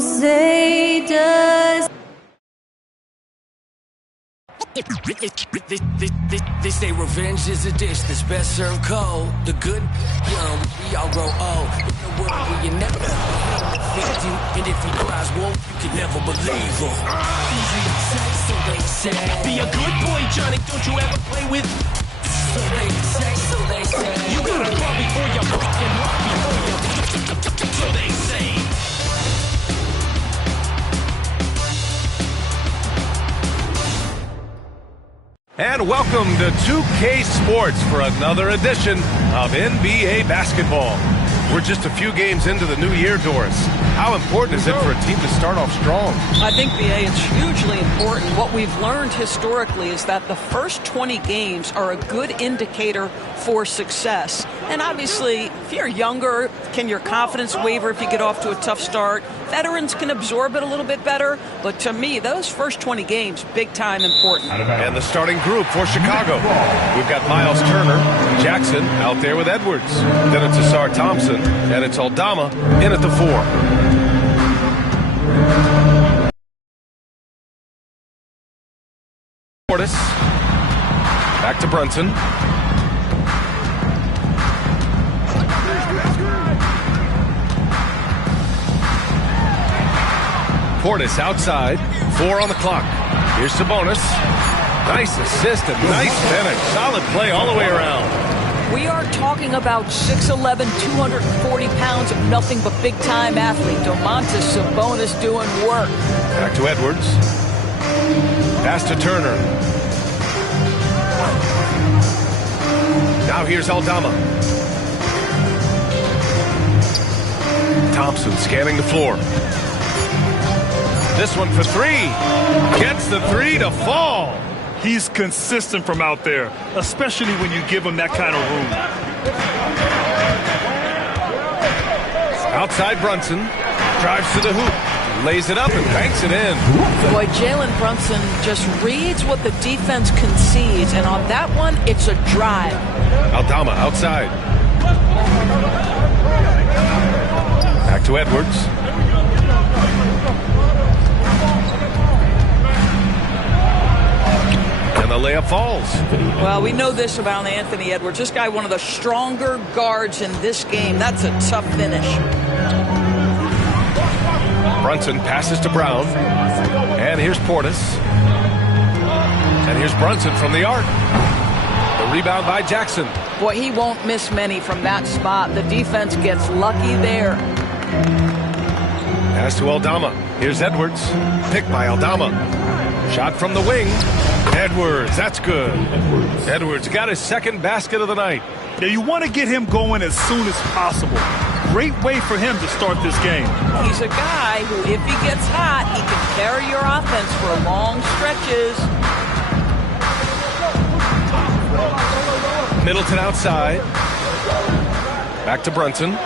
say does. They say revenge is a dish that's best served cold. The good, young, we all grow old. In a world where you never fix you, and if he cries wolf, you can never believe him. Easy to say, so they say. Be a good boy, Johnny. Don't you ever play with? So they say, so they say. You gotta crawl before you walk and walk before you. So they say. And welcome to 2K Sports for another edition of NBA basketball. We're just a few games into the new year, Doris. How important is it for a team to start off strong? I think, BA, it's hugely important. What we've learned historically is that the first 20 games are a good indicator for success. And obviously, if you're younger, can your confidence waver if you get off to a tough start? Veterans can absorb it a little bit better. But to me, those first 20 games, big time important. And the starting group for Chicago. We've got Miles Turner, Jackson out there with Edwards. Then it's Asar Thompson, and it's Aldama in at the 4. Portis. Back to Brunson. Portis outside. 4 on the clock. Here's Sabonis. Nice assist and nice finish. Solid play all the way around. We are talking about 6'11", 240 pounds of nothing but big-time athlete. Domantas Sabonis doing work. Back to Edwards. Pass to Turner. Now here's Aldama. Thompson scanning the floor. This one for 3. Gets the 3 to fall. He's consistent from out there, especially when you give him that kind of room. Outside Brunson. Drives to the hoop. Lays it up and banks it in. Boy, Jalen Brunson just reads what the defense concedes, and on that one, it's a drive. Aldama outside. Back to Edwards. And the layup falls. Well, we know this about Anthony Edwards. This guy, one of the stronger guards in this game. That's a tough finish. Brunson passes to Brown. And here's Portis. And here's Brunson from the arc. The rebound by Jackson. Boy, he won't miss many from that spot. The defense gets lucky there. Pass to Aldama. Here's Edwards. Picked by Aldama. Shot from the wing. Edwards, that's good. Edwards got his second basket of the night. Yeah, you want to get him going as soon as possible. Great way for him to start this game. He's a guy who, if he gets hot, he can carry your offense for long stretches. Middleton outside. Back to Brunson.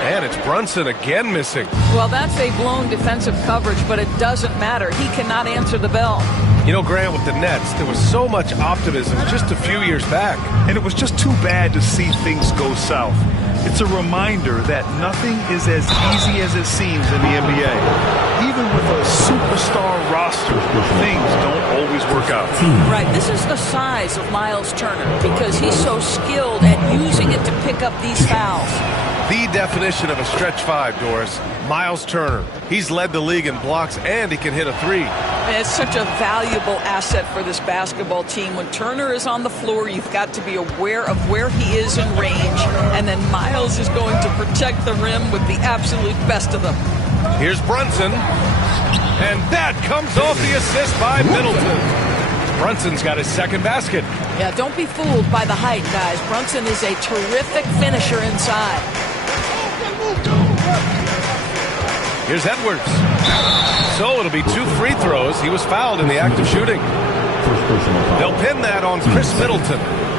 And it's Brunson again missing. Well, that's a blown defensive coverage, but it doesn't matter. He cannot answer the bell. You know, Grant, with the Nets, there was so much optimism just a few years back. And it was just too bad to see things go south. It's a reminder that nothing is as easy as it seems in the NBA. Even with a superstar roster, things don't always work out. Right, this is the size of Miles Turner because he's so skilled at using it to pick up these fouls. The definition of a stretch 5, Doris. Miles Turner. He's led the league in blocks, and he can hit a 3. And it's such a valuable asset for this basketball team. When Turner is on the floor, you've got to be aware of where he is in range, and then Miles is going to protect the rim with the absolute best of them. Here's Brunson, and that comes off the assist by Middleton. Brunson's got his second basket. Yeah, don't be fooled by the height, guys. Brunson is a terrific finisher inside. Here's Edwards. So it'll be 2 free throws. He was fouled in the act of shooting. They'll pin that on Chris Middleton.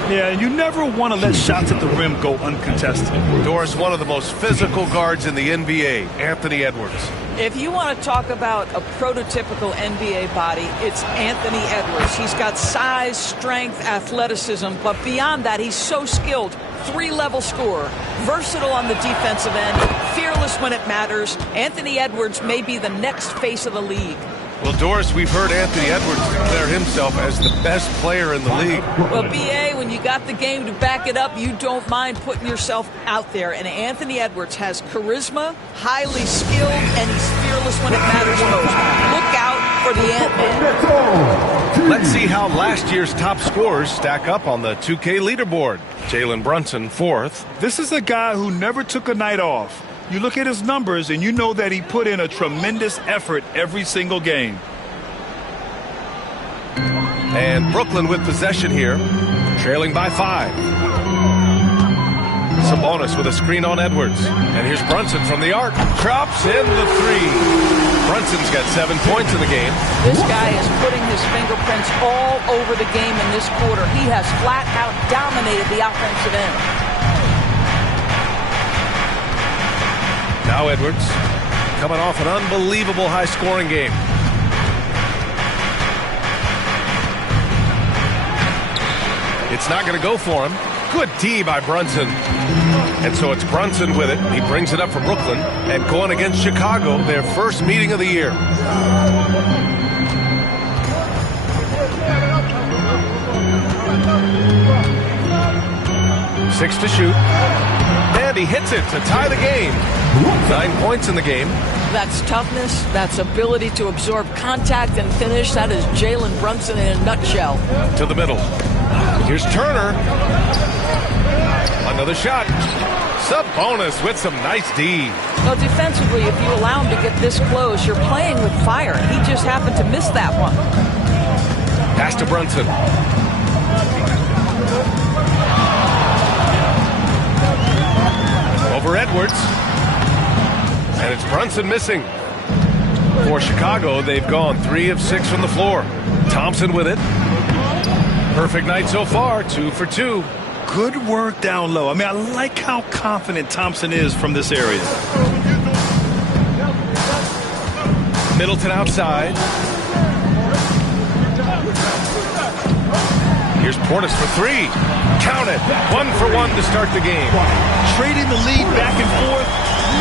Yeah, you never want to let shots at the rim go uncontested. Doris, one of the most physical guards in the NBA, Anthony Edwards. If you want to talk about a prototypical NBA body, it's Anthony Edwards. He's got size, strength, athleticism, but beyond that, he's so skilled. three-level scorer, versatile on the defensive end, fearless when it matters. Anthony Edwards may be the next face of the league. Well, Doris, we've heard Anthony Edwards declare himself as the best player in the league. Well, B.A., when you got the game to back it up, you don't mind putting yourself out there. And Anthony Edwards has charisma, highly skilled, and he's fearless when it matters most. Look out for the Ant-Man. Let's see how last year's top scorers stack up on the 2K leaderboard. Jalen Brunson, 4th. This is a guy who never took a night off. You look at his numbers and you know that he put in a tremendous effort every single game. And Brooklyn with possession here, trailing by 5. Sabonis with a screen on Edwards. And here's Brunson from the arc. Drops in the 3. Brunson's got 7 points in the game. This guy is putting his fingerprints all over the game in this quarter. He has flat out dominated the offensive end. Now Edwards, coming off an unbelievable high-scoring game. It's not going to go for him. Good D by Brunson. And so it's Brunson with it. He brings it up for Brooklyn. And going against Chicago, their first meeting of the year. 6 to shoot. And he hits it to tie the game. 9 points in the game. That's toughness. That's ability to absorb contact and finish. That is Jalen Brunson in a nutshell. To the middle. Here's Turner. Another shot. Sabonis with some nice D. Well, defensively, if you allow him to get this close, you're playing with fire. He just happened to miss that one. Pass to Brunson. Over Edwards. And it's Brunson missing. For Chicago, they've gone 3 of 6 from the floor. Thompson with it. Perfect night so far, 2 for 2. Good work down low. I mean, I like how confident Thompson is from this area. Middleton outside. Here's Portis for 3. Count it. 1 for 1 to start the game. Trading the lead back and forth.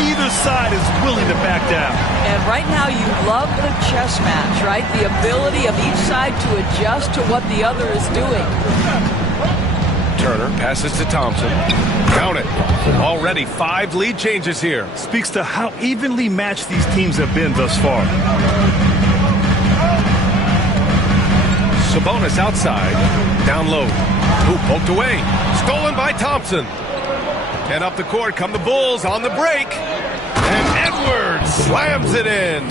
Neither side is willing to back down. And right now you love the chess match, right? The ability of each side to adjust to what the other is doing. Turner passes to Thompson. Count it. Already 5 lead changes here. Speaks to how evenly matched these teams have been thus far. Sabonis outside. Down low. Ooh, poked away. Stolen by Thompson. And up the court come the Bulls on the break. And Edwards slams it in.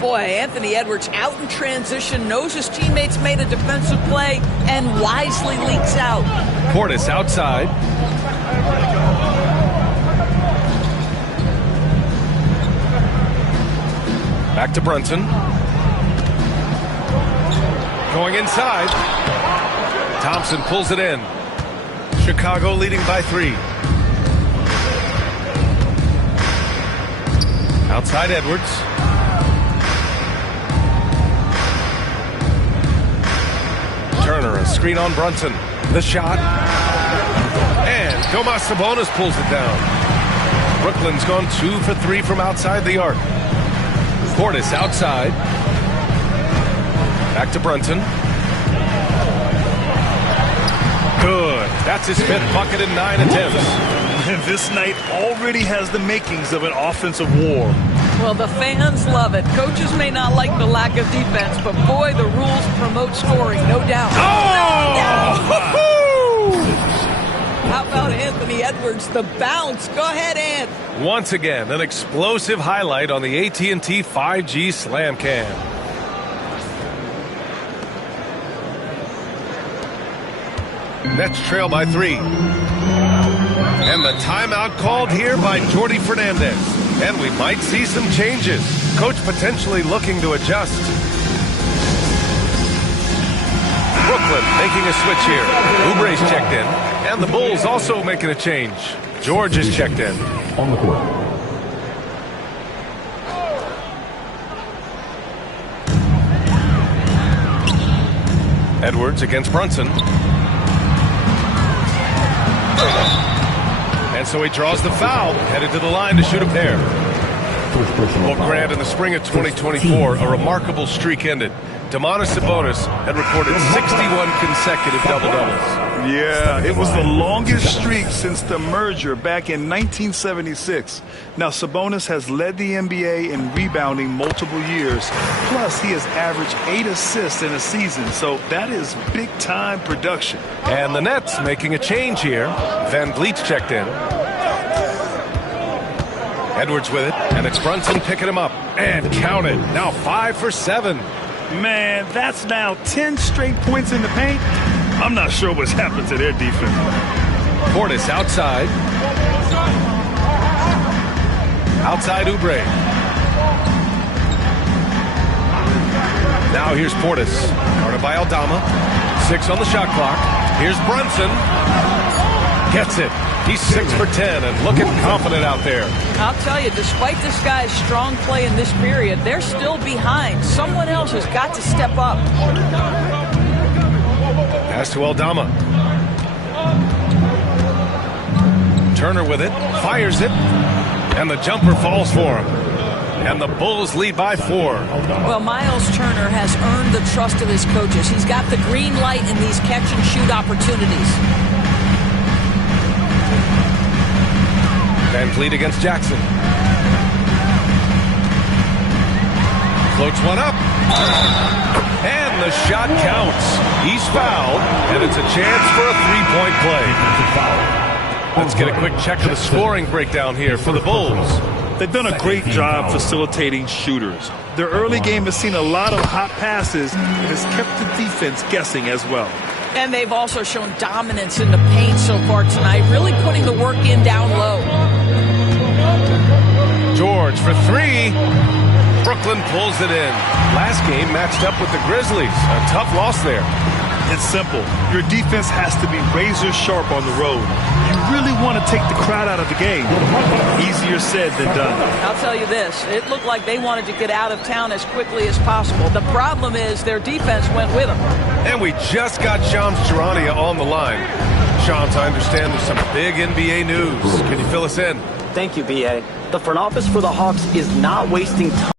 Boy, Anthony Edwards out in transition, knows his teammates made a defensive play, and wisely leaks out. Portis outside. Back to Brunson. Going inside. Thompson pulls it in. Chicago leading by 3. Outside Edwards. Turner, a screen on Brunson. The shot. And Domas Sabonis pulls it down. Brooklyn's gone 2 for 3 from outside the arc. Portis outside. Back to Brunson. Good. That's his 5th bucket in 9 attempts. And this night already has the makings of an offensive war. Well, the fans love it. Coaches may not like the lack of defense, but boy, the rules promote scoring, no doubt. Oh! How about Anthony Edwards, the bounce? Go ahead, Ant. Once again, an explosive highlight on the AT&T 5G Slam Cam. Nets trail by 3. And the timeout called here by Jordi Fernandez. And we might see some changes. Coach potentially looking to adjust. Brooklyn making a switch here. Oubre's checked in. And the Bulls also making a change. George is checked in. On the court. Edwards against Brunson. And so he draws the foul, headed to the line to shoot a pair. Well, Grant, in the spring of 2024, a remarkable streak ended. Domantas Sabonis had recorded 61 consecutive double-doubles. Yeah, it was the longest streak since the merger back in 1976. Now, Sabonis has led the NBA in rebounding multiple years. Plus, he has averaged 8 assists in a season, so that is big-time production. And the Nets making a change here. Van Vliet's checked in. Edwards with it, and it's Brunson picking him up. And count it. Now 5 for 7. Man, that's now 10 straight points in the paint. I'm not sure what's happened to their defense. Portis outside. Outside Oubre. Now here's Portis. Guarded by Aldama. 6 on the shot clock. Here's Brunson. Gets it. He's 6 for 10 and looking confident out there. I'll tell you, despite this guy's strong play in this period, they're still behind. Someone else has got to step up. Pass to Aldama. Turner with it. Fires it. And the jumper falls for him. And the Bulls lead by 4. Well, Miles Turner has earned the trust of his coaches. He's got the green light in these catch-and-shoot opportunities. Van Vliet against Jackson. Floats one up. And the shot counts. He's fouled, and it's a chance for a three-point play. Let's get a quick check of the scoring breakdown here for the Bulls. They've done a great job facilitating shooters. Their early game has seen a lot of hot passes and has kept the defense guessing as well. And they've also shown dominance in the paint so far tonight, really putting the work in down low. George for 3. Brooklyn pulls it in. Last game matched up with the Grizzlies. A tough loss there. It's simple. Your defense has to be razor sharp on the road. You really want to take the crowd out of the game. Easier said than done. I'll tell you this. It looked like they wanted to get out of town as quickly as possible. The problem is their defense went with them. And we just got Shams Charania on the line. Shams, I understand there's some big NBA news. Can you fill us in? Thank you, B.A. The front office for the Hawks is not wasting time.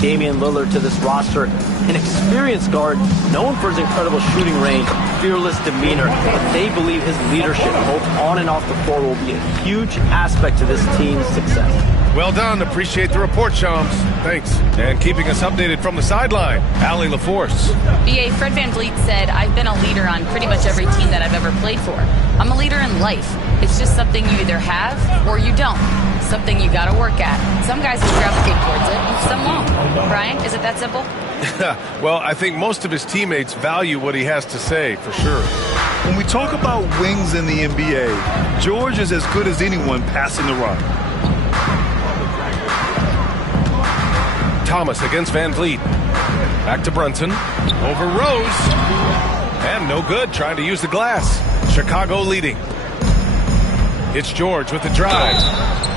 Damian Lillard to this roster, an experienced guard known for his incredible shooting range, fearless demeanor, but they believe his leadership both on and off the floor will be a huge aspect to this team's success. Well done. Appreciate the report, Shams. Thanks. And keeping us updated from the sideline, Allie LaForce. B.A. Fred Van Vliet said, I've been a leader on pretty much every team that I've ever played for. I'm a leader in life. It's just something you either have or you don't. Something you got to work at. Some guys will gravitate towards it, and some won't. Brian, is it that simple? Well, I think most of his teammates value what he has to say, for sure. When we talk about wings in the NBA, George is as good as anyone passing the rock. Thomas against Van Vliet. Back to Brunson. Over Rose. And no good, trying to use the glass. Chicago leading. It's George with the drive.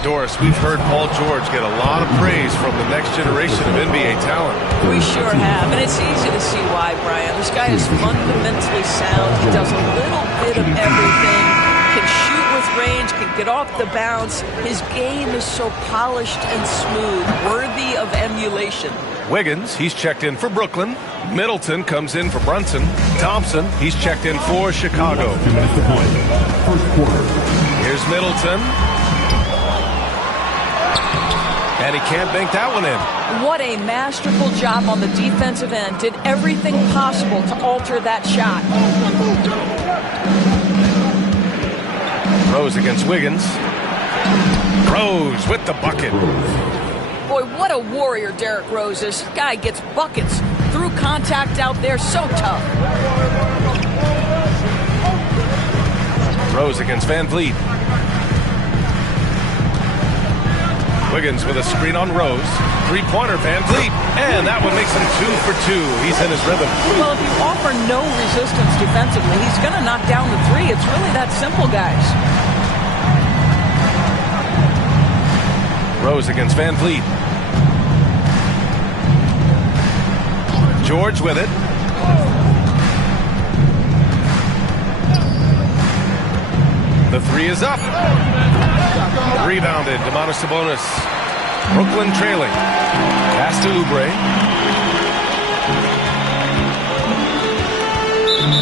Doris, we've heard Paul George get a lot of praise from the next generation of NBA talent. We sure have, and it's easy to see why, Brian. This guy is fundamentally sound. He does a little bit of everything, can shoot with range, can get off the bounce. His game is so polished and smooth, worthy of emulation. Wiggins, he's checked in for Brooklyn. Middleton comes in for Brunson. Thompson, he's checked in for Chicago. Here's Middleton. And he can't bank that one in. What a masterful job on the defensive end. Did everything possible to alter that shot. Rose against Wiggins. Rose with the bucket. Boy, what a warrior Derrick Rose is. This guy gets buckets through contact out there. So tough. Rose against Van Vliet. Wiggins with a screen on Rose. Three-pointer, Van Vliet. And that one makes him 2 for 2. He's in his rhythm. Well, if you offer no resistance defensively, he's going to knock down the three. It's really that simple, guys. Rose against Van Vliet. George with it. The three is up. Rebounded. Domantas Sabonis. Brooklyn trailing. Pass to Oubre.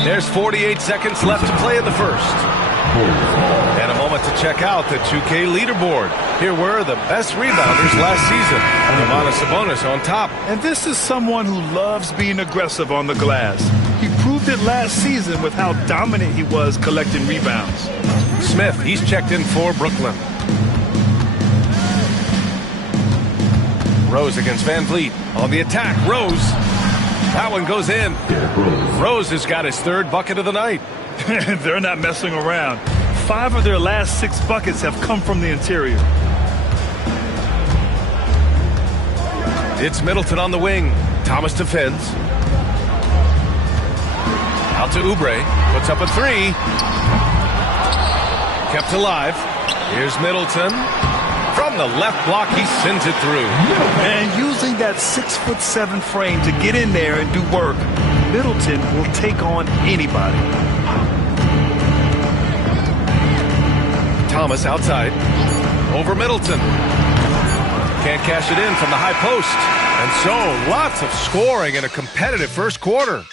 There's 48 seconds left to play in the first. And a moment to check out the 2K leaderboard. Here were the best rebounders last season. Domantas Sabonis on top. And this is someone who loves being aggressive on the glass. He proved it last season with how dominant he was collecting rebounds. Smith, he's checked in for Brooklyn. Rose against Van Vliet. On the attack, Rose. That one goes in. Rose has got his third bucket of the night. They're not messing around. 5 of their last 6 buckets have come from the interior. It's Middleton on the wing. Thomas defends. Out to Oubre. Puts up a three. Kept alive. Here's Middleton. From the left block, he sends it through. And using that 6'7" frame to get in there and do work, Middleton will take on anybody. Thomas outside. Over Middleton. Can't cash it in from the high post. And so, lots of scoring in a competitive first quarter.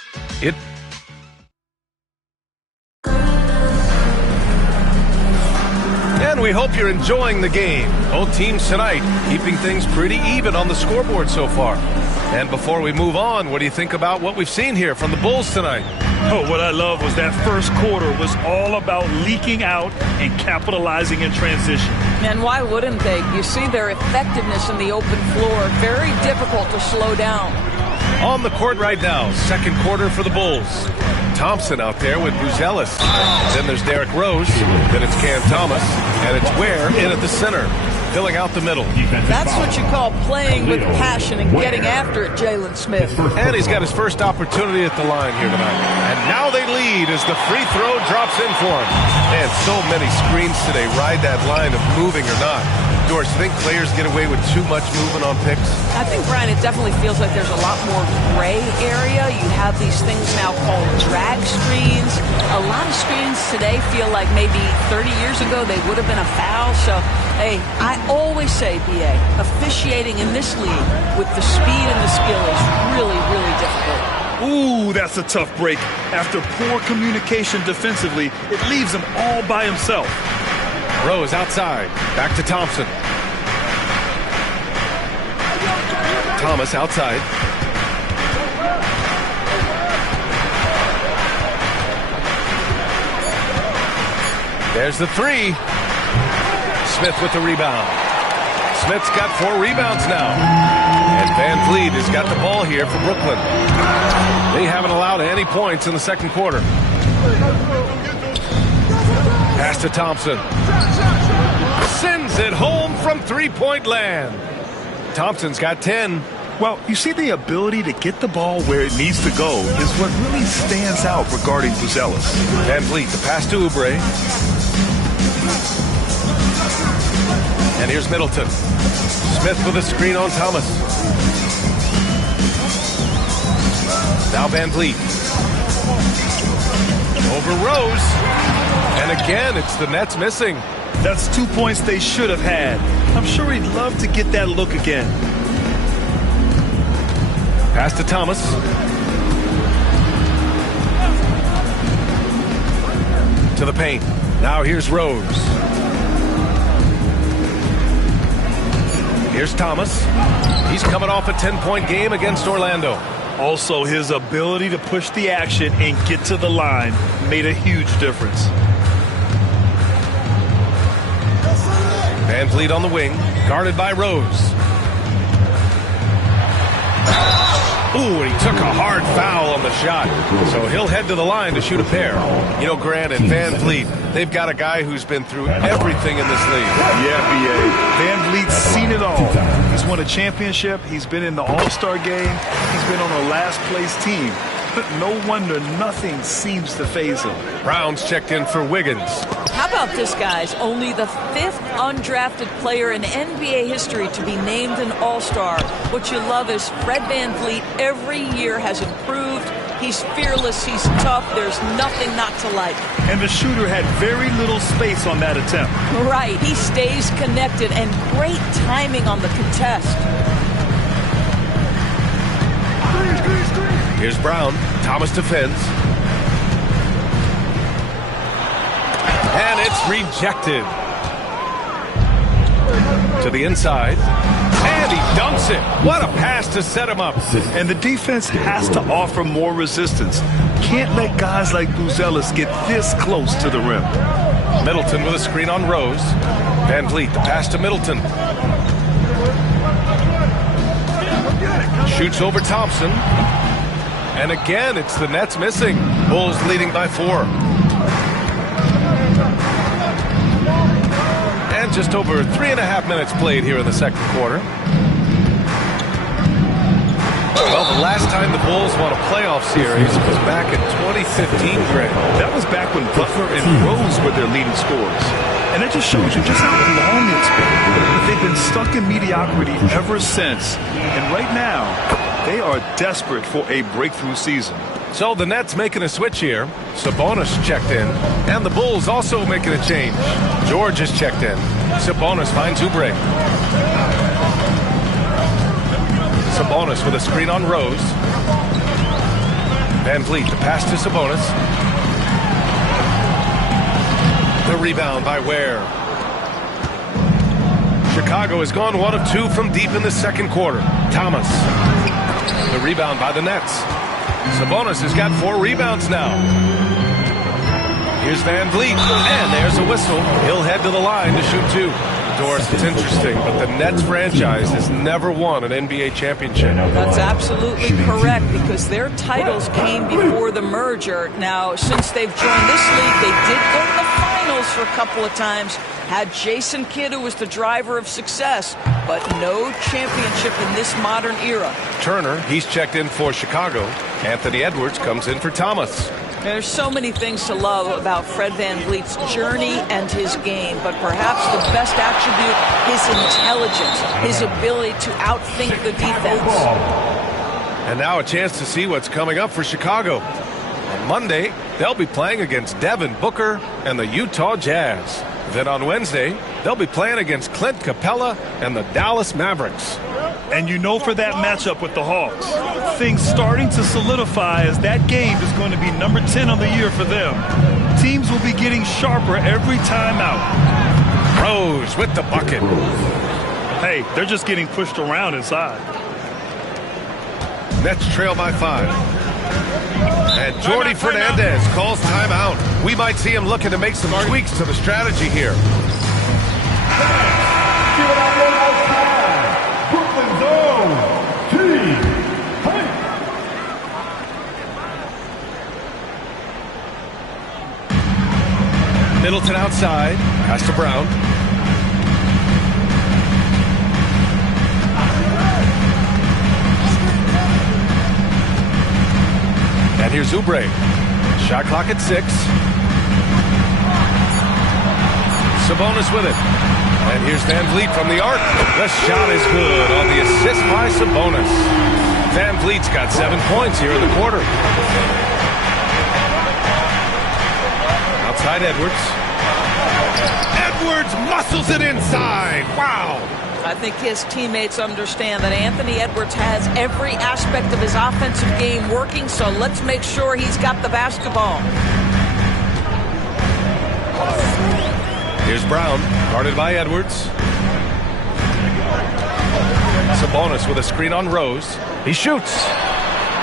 And we hope you're enjoying the game. Both teams tonight keeping things pretty even on the scoreboard so far. And before we move on, what do you think about what we've seen here from the Bulls tonight? Oh, what I love was that first quarter was all about leaking out and capitalizing in transition. And why wouldn't they? You see their effectiveness in the open floor. Very difficult to slow down. On the court right now, second quarter for the Bulls. Thompson out there with Buzelis. Then there's Derrick Rose. Then it's Cam Thomas. And it's Ware in at the center, filling out the middle. That's what you call playing with passion and getting after it, Jalen Smith. And he's got his first opportunity at the line here tonight. And now they lead as the free throw drops in for him. And so many screens today ride that line of moving or not. Doris, you think players get away with too much movement on picks? I think, Brian, it definitely feels like there's a lot more gray area. You have these things now called drag screens. A lot of screens today feel like maybe 30 years ago they would have been a foul. So, hey, I always say, B.A., officiating in this league with the speed and the skill is really, really difficult. Ooh, that's a tough break. After poor communication defensively, it leaves him all by himself. Rose outside. Back to Thompson. Thomas outside. There's the three. Smith with the rebound. Smith's got 4 rebounds now. And Van Vliet has got the ball here for Brooklyn. They haven't allowed any points in the second quarter. Pass to Thompson. Sends it home from three-point land. Thompson's got 10. Well, you see, the ability to get the ball where it needs to go is what really stands out regarding Buzelis. Van Vliet, the pass to Oubre. And here's Middleton. Smith with a screen on Thomas. Now Van Vliet. Over Rose. And again, it's the Nets missing. That's 2 points they should have had. I'm sure he'd love to get that look again. Pass to Thomas. To the paint. Now here's Rose. Here's Thomas. He's coming off a 10-point game against Orlando. Also, his ability to push the action and get to the line made a huge difference. Van Vliet on the wing, guarded by Rose. Ooh, and he took a hard foul on the shot. So he'll head to the line to shoot a pair. You know, Grant and Van Vliet, they've got a guy who's been through everything in this league. Yeah, B.A. Van Vliet's seen it all. He's won a championship. He's been in the All-Star game. He's been on a last-place team. No wonder nothing seems to faze him. Brown's checked in for Wiggins. How about this, guys? Only the 5th undrafted player in NBA history to be named an All-Star. What you love is Fred VanVleet every year has improved. He's fearless, he's tough, there's nothing not to like. And the shooter had very little space on that attempt. Right, he stays connected and great timing on the contest. Here's Brown. Thomas defends. And it's rejected. To the inside. And he dunks it. What a pass to set him up. And the defense has to offer more resistance. Can't let guys like Buzelis get this close to the rim. Middleton with a screen on Rose. Van Vliet, the pass to Middleton. Shoots over Thompson. And again, it's the Nets missing. Bulls leading by 4. And just over 3.5 minutes played here in the second quarter. Well, the last time the Bulls won a playoff series was back in 2015, Greg. That was back when Butler and Rose were their leading scorers. And that just shows you just how long it's been. But they've been stuck in mediocrity ever since. And right now, they are desperate for a breakthrough season. So the Nets making a switch here. Sabonis checked in. And the Bulls also making a change. George is checked in. Sabonis finds Oubre. Sabonis with a screen on Rose. Van Vliet, the pass to Sabonis. The rebound by Ware. Chicago has gone 1 of 2 from deep in the second quarter. Thomas. The rebound by the Nets. Sabonis has got 4 rebounds now. Here's Van Vliet. And there's a whistle. He'll head to the line to shoot 2. Doris, it's interesting, but the Nets franchise has never won an NBA championship. That's absolutely correct, because their titles came before the merger. Now, since they've joined this league, they did go to the finals for a couple of times. Had Jason Kidd, who was the driver of success, but no championship in this modern era. Turner, he's checked in for Chicago. Anthony Edwards comes in for Thomas. There's so many things to love about Fred VanVleet's journey and his game, but perhaps the best attribute, his intelligence, his ability to outthink the defense. And now a chance to see what's coming up for Chicago. On Monday, they'll be playing against Devin Booker and the Utah Jazz. Then on Wednesday, they'll be playing against Clint Capella and the Dallas Mavericks. And you know, for that matchup with the Hawks, things starting to solidify as that game is going to be number 10 on the year for them. Teams will be getting sharper every time out. Rose with the bucket. Hey, they're just getting pushed around inside. Nets trail by 5. And Jordi Fernandez calls timeout. We might see him looking to make some tweaks to the strategy here. Middleton outside. Pass to Brown. And here's Oubre. Shot clock at 6. Sabonis with it. And here's Van Vliet from the arc. The shot is good on the assist by Sabonis. Van Vliet's got 7 points here in the quarter. Outside Edwards. Edwards muscles it inside. Wow. I think his teammates understand that Anthony Edwards has every aspect of his offensive game working, so let's make sure he's got the basketball. Here's Brown, guarded by Edwards. Sabonis with a screen on Rose. He shoots.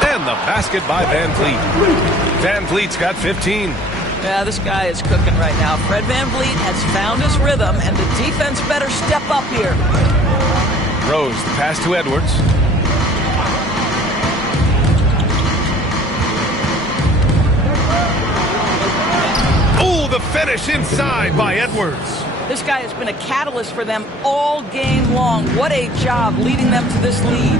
And the basket by Van Vliet. Van Vliet's got 15. Yeah, this guy is cooking right now. Fred VanVleet has found his rhythm, and the defense better step up here. Rose, the pass to Edwards. Oh, the finish inside by Edwards. This guy has been a catalyst for them all game long. What a job leading them to this lead.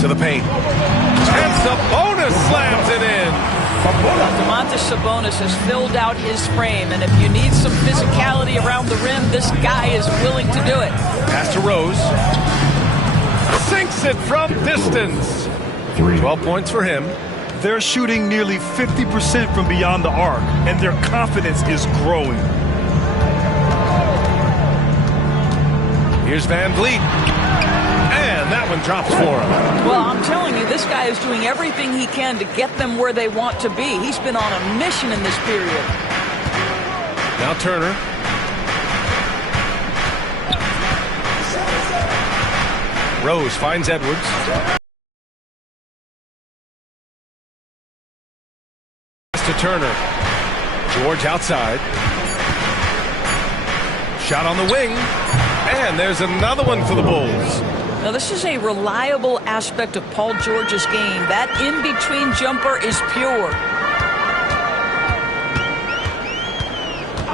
To the paint. And Sabonis slams it in. Domantas Sabonis has filled out his frame, and if you need some physicality around the rim, this guy is willing to do it. Pass to Rose. Sinks it from distance. 12 points for him. They're shooting nearly 50% from beyond the arc, and their confidence is growing. Here's Van Vliet. And that one drops for him. Well, I'm telling you, this guy is doing everything he can to get them where they want to be. He's been on a mission in this period. Now Turner. Rose finds Edwards. To Turner. George outside. Shot on the wing. And there's another one for the Bulls. Now, this is a reliable aspect of Paul George's game. That in-between jumper is pure.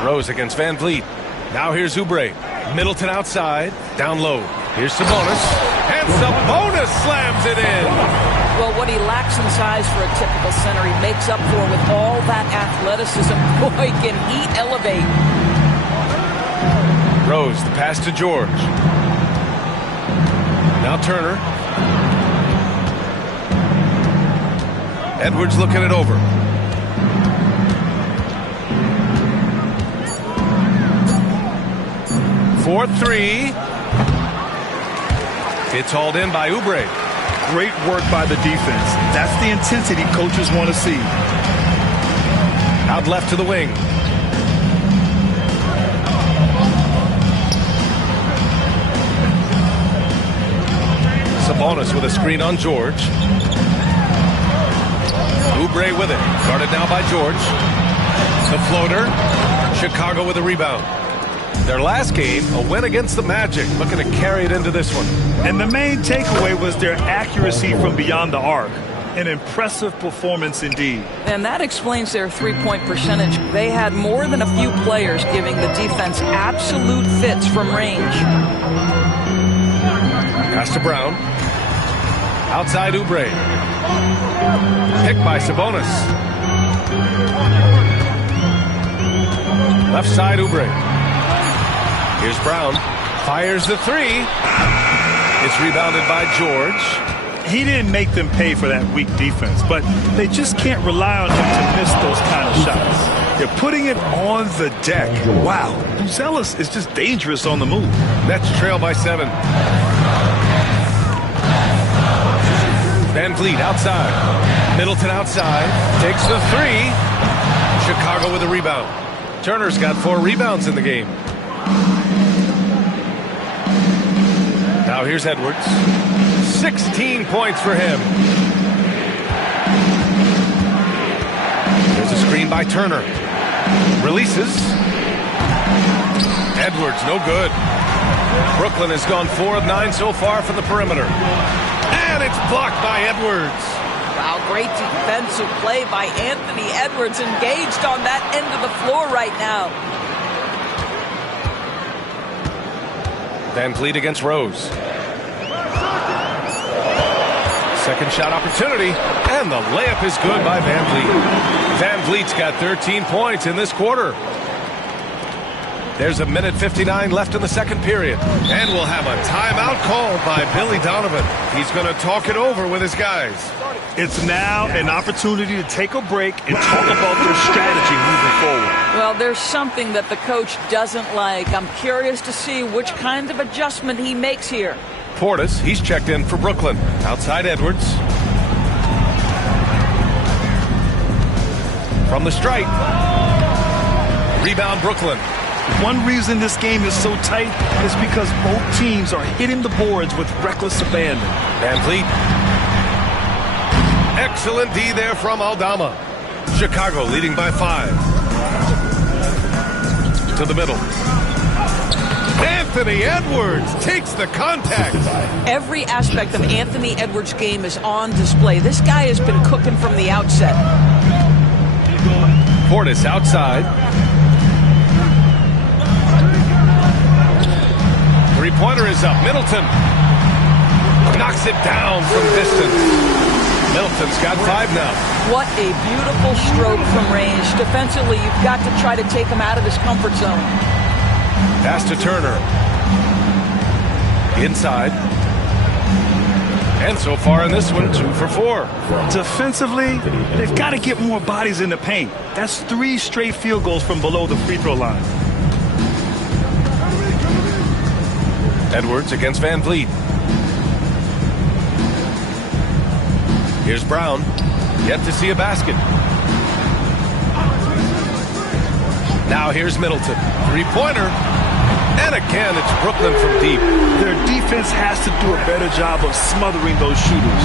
Rose against Van Vliet. Now here's Oubre. Middleton outside. Down low. Here's Sabonis. And Sabonis slams it in. Well, what he lacks in size for a typical center, he makes up for with all that athleticism. Boy, can he elevate. Rose, the pass to George. Now Turner. Edwards looking it over. For three. It's hauled in by Oubre. Great work by the defense. That's the intensity coaches want to see. Out left to the wing. Sabonis with a screen on George. Oubre with it. Guarded now by George. The floater. Chicago with a rebound. Their last game, a win against the Magic. Looking to carry it into this one. And the main takeaway was their accuracy from beyond the arc. An impressive performance indeed. And that explains their three-point percentage. They had more than a few players giving the defense absolute fits from range. Pass to Brown. Outside Oubre. Picked by Sabonis. Left side Oubre. Here's Brown. Fires the three. It's rebounded by George. He didn't make them pay for that weak defense, but they just can't rely on him to miss those kind of shots. They're putting it on the deck. Wow. Buzelis is just dangerous on the move. Nets trail by 7. Van Vliet outside. Middleton outside. Takes the three. Chicago with a rebound. Turner's got 4 rebounds in the game. Now here's Edwards. 16 points for him. There's a screen by Turner. Releases. Edwards, no good. Brooklyn has gone 4 of 9 so far from the perimeter. And it's blocked by Edwards. Wow, great defensive play by Anthony Edwards, engaged on that end of the floor right now. Van Vliet against Rose. Second shot opportunity, and the layup is good by Van Vliet. Van Vliet's got 13 points in this quarter. There's a minute 59 left in the second period. And we'll have a timeout called by Billy Donovan. He's going to talk it over with his guys. It's now an opportunity to take a break and talk about their strategy moving forward. Well, there's something that the coach doesn't like. I'm curious to see which kind of adjustment he makes here. Portis, he's checked in for Brooklyn. Outside Edwards. From the stripe. Rebound Brooklyn. One reason this game is so tight is because both teams are hitting the boards with reckless abandon. Van Vliet. Excellent D there from Aldama. Chicago leading by 5. To the middle. Anthony Edwards takes the contact. Every aspect of Anthony Edwards' game is on display. This guy has been cooking from the outset. Portis outside. Three-pointer is up. Middleton knocks it down from distance. Middleton's got 5 now. What a beautiful stroke from range. Defensively, you've got to try to take him out of his comfort zone. Pass to Turner. Inside. And so far in this one, 2 for 4. Defensively, they've got to get more bodies in the paint. That's 3 straight field goals from below the free throw line. Edwards against Van Vliet. Here's Brown. Yet to see a basket. Now here's Middleton. Three-pointer. And again, it's Brooklyn from deep. Their defense has to do a better job of smothering those shooters.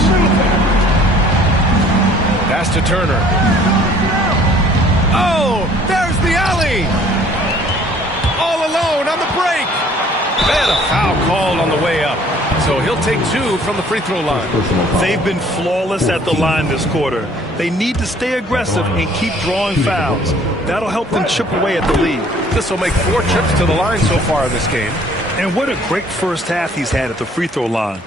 Pass to Turner. Oh, there's the alley. All alone on the break. And a foul called on the way up. So he'll take 2 from the free throw line. They've been flawless at the line this quarter. They need to stay aggressive and keep drawing fouls. That'll help them chip away at the lead. This will make 4 trips to the line so far in this game. And what a great first half he's had at the free throw line.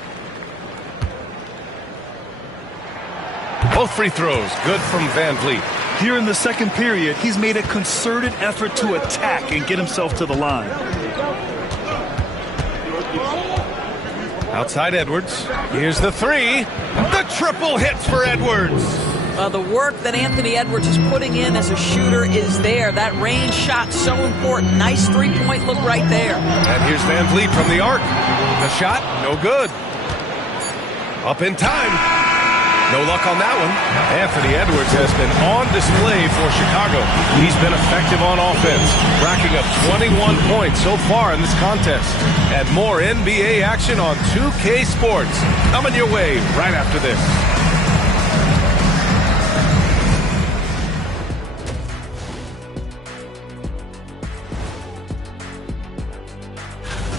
Both free throws good from Van Vliet. Here in the second period, he's made a concerted effort to attack and get himself to the line. Outside Edwards. Here's the 3. The triple hits for Edwards. The work that Anthony Edwards is putting in as a shooter is there. That range shot so important. Nice three-point look right there. And here's Van Vliet from the arc. The shot, no good. Up in time. No luck on that one. Anthony Edwards has been on display for Chicago. He's been effective on offense, racking up 21 points so far in this contest. And more NBA action on 2K Sports. Coming your way right after this.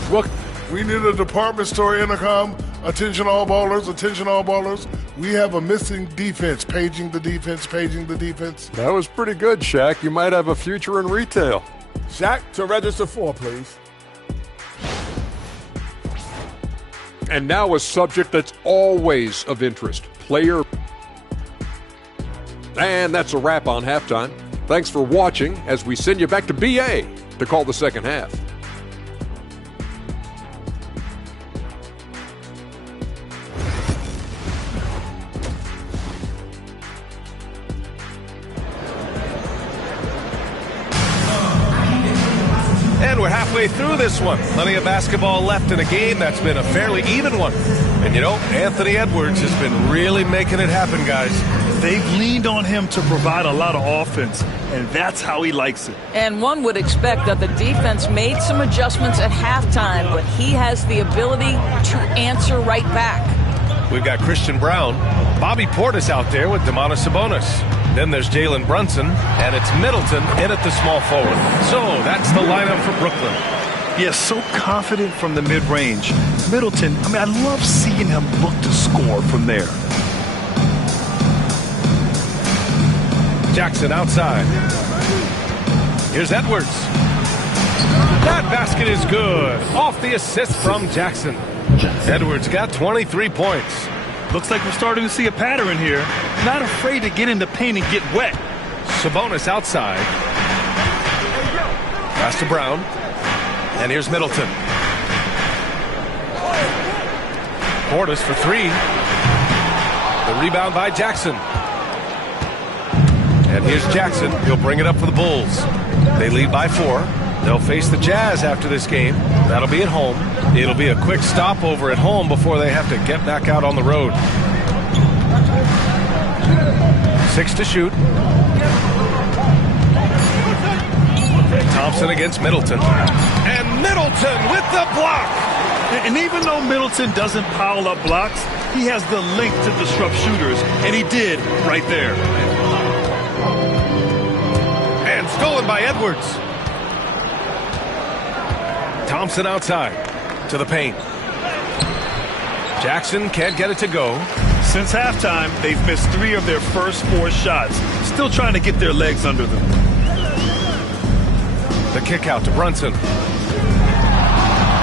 Look, we need a department store intercom. Attention all ballers, attention all ballers. We have a missing defense. Paging the defense, paging the defense. That was pretty good, Shaq. You might have a future in retail. Shaq, to register 4, please. And now a subject that's always of interest. Player. And that's a wrap on halftime. Thanks for watching as we send you back to BA to call the second half. And we're halfway through this one. Plenty of basketball left in a game that's been a fairly even one. And you know, Anthony Edwards has been really making it happen, guys. They've leaned on him to provide a lot of offense, and that's how he likes it. And one would expect that the defense made some adjustments at halftime, but he has the ability to answer right back. We've got Christian Brown, Bobby Portis out there with Domantas Sabonis. Then there's Jalen Brunson, and it's Middleton in at the small forward. So that's the lineup for Brooklyn. Yeah, so confident from the mid-range. Middleton, I love seeing him look to score from there. Jackson outside. Here's Edwards. That basket is good. Off the assist from Jackson. Edwards got 23 points. Looks like we're starting to see a pattern here. Not afraid to get in the paint and get wet. Sabonis outside. Pass to Brown. And here's Middleton. Portis for 3. The rebound by Jackson. And here's Jackson. He'll bring it up for the Bulls. They lead by 4. They'll face the Jazz after this game. That'll be at home. It'll be a quick stopover at home before they have to get back out on the road. 6 to shoot. Thompson against Middleton. And Middleton with the block. And even though Middleton doesn't pile up blocks, he has the length to disrupt shooters, and he did right there. And stolen by Edwards. Thompson outside to the paint. Jackson can't get it to go. Since halftime, they've missed 3 of their first 4 shots. Still trying to get their legs under them. The kick out to Brunson.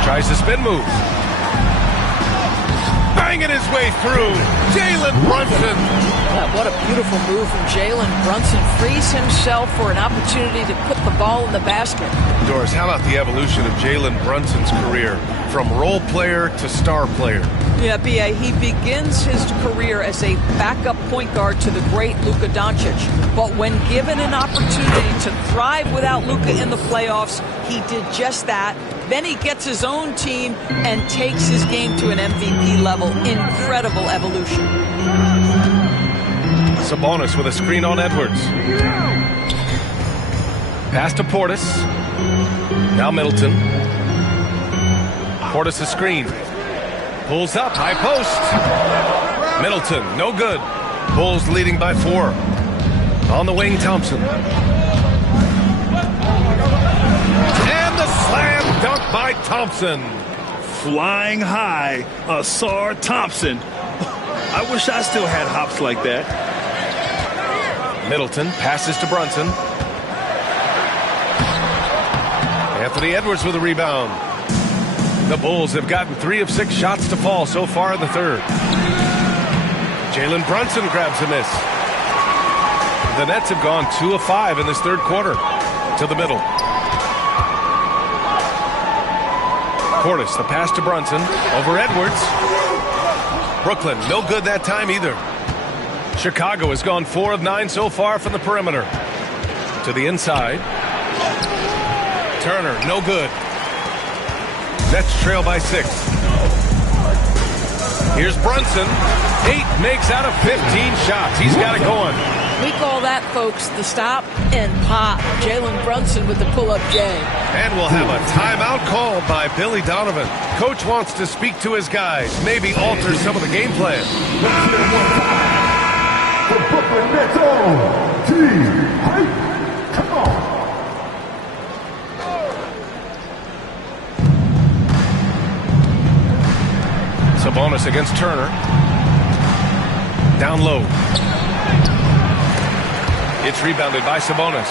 Tries the spin move. Banging his way through. Jalen Brunson. What a beautiful move from Jalen Brunson. Frees himself for an opportunity to put the ball in the basket. Doris, how about the evolution of Jalen Brunson's career from role player to star player? Yeah, B.A., he begins his career as a backup point guard to the great Luka Doncic. But when given an opportunity to thrive without Luka in the playoffs, he did just that. Then he gets his own team and takes his game to an MVP level. Incredible evolution. Sabonis with a screen on Edwards. Pass to Portis. Now Middleton. Portis a screen. Pulls up, high post. Middleton, no good. Bulls leading by 4. On the wing, Thompson. And the slam dunk by Thompson. Flying high, Ausar Thompson. I wish I still had hops like that. Middleton passes to Brunson. Anthony Edwards with a rebound. The Bulls have gotten 3 of 6 shots to fall so far in the third. Jalen Brunson grabs a miss. The Nets have gone 2 of 5 in this third quarter. To the middle. Portis, the pass to Brunson. Over Edwards. Brooklyn, no good that time either. Chicago has gone 4 of 9 so far from the perimeter. To the inside. Turner, no good. Nets trail by 6. Here's Brunson. 8 makes out of 15 shots. He's got it going. We call that, folks, the stop and pop. Jalen Brunson with the pull-up game. And we'll have a timeout called by Billy Donovan. Coach wants to speak to his guys, maybe alter some of the game plan. The Brooklyn Nets on T-Hype. Come on. Sabonis against Turner. Down low. It's rebounded by Sabonis.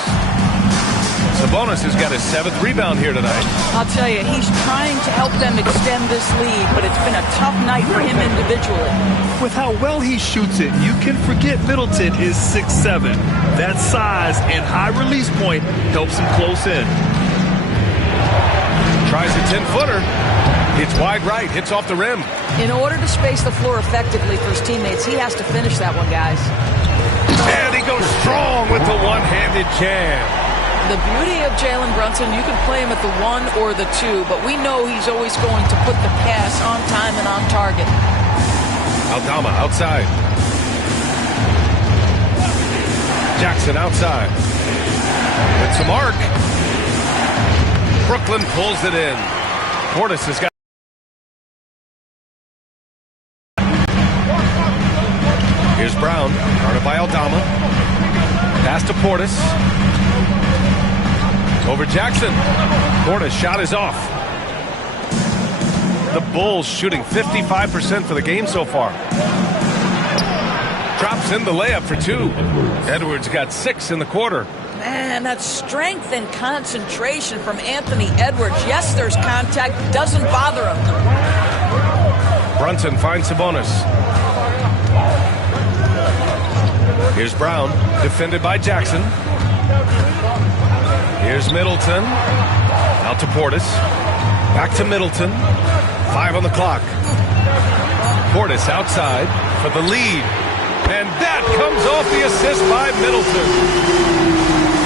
Sabonis has got his 7th rebound here tonight. I'll tell you, he's trying to help them extend this lead, but it's been a tough night for him individually. With how well he shoots it, you can forget Middleton is 6'7". That size and high release point helps him close in. Tries a 10-footer. It's wide right, hits off the rim. In order to space the floor effectively for his teammates, he has to finish that one, guys. And he goes strong with the one-handed jam. The beauty of Jalen Brunson, you can play him at the 1 or the 2, but we know he's always going to put the pass on time and on target. Aldama outside. Jackson outside. It's a mark. Brooklyn pulls it in. Portis has got. Here's Brown, guarded by Aldama. Pass to Portis. Over Jackson. Portis' shot is off. The Bulls shooting 55% for the game so far. Drops in the layup for 2. Edwards got 6 in the quarter. Man, that's strength and concentration from Anthony Edwards. Yes, there's contact. Doesn't bother him. Brunson finds Sabonis. Here's Brown, defended by Jackson. Here's Middleton. Out to Portis. Back to Middleton. 5 on the clock. Portis outside for the lead. And that comes off the assist by Middleton.